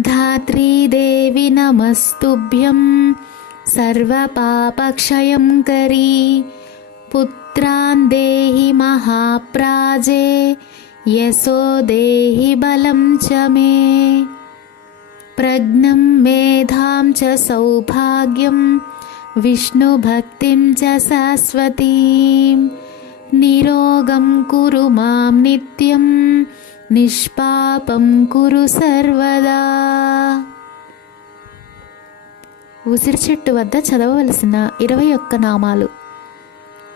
धात्री देवी नमस्तुभ्यं सर्वपापक्षयं करी। पुत्रान् देहि महाप्राजे यशो देहि बलं च मे। प्रज्ञं मेधां च सौभाग्यं विष्णुभक्तिं च शाश्वतीं। निरोगं कुरु मां नित्यं निष्पापं कुरु सर्वदा। ఉసిరి చెట్టు వద్ద చదవవలసిన 21 నామాలు.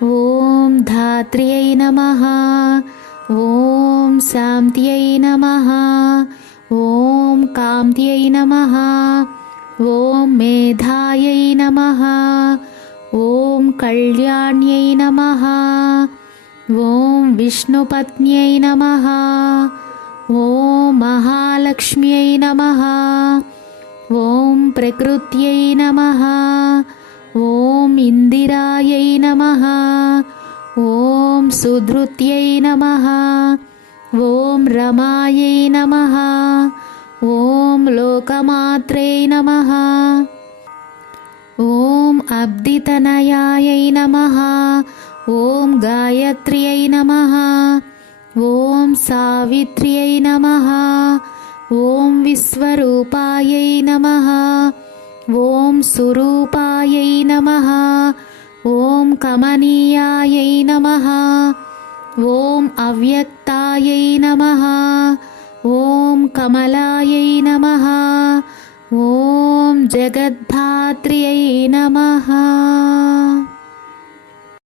ఓం ధాత్ర్యై నమః, ఓం శాంత్యై నమః, ఓం కాంత్యై నమః, ఓం మేధాయై నమః, ఓం కళ్యాణ్యై నమః, ఓం విష్ణుపత్న్యై నమః, ఓం మహాలక్ష్మ్యై నమః, ఓం ప్రకృత్యై నమః, ఓం ఇందిరాయై నమః, ఓం సుధృత్యై నమః, ఓం రమాయై నమః, ఓం లోకమాత్రే నమః, ఓం అబ్దితనయాయై నమః, ఓం గాయత్ర్యై నమః, ఓం సావిత్ర్యై నమః, ఓం విశ్వరూపాయై నమః, ఓం సురూపాయై నమః, ఓం కమనీయాయై నమః, ఓం అవ్యక్తాయై నమః, ఓం కమలాయై నమః, ఓం జగద్ధాత్ర్యై నమః.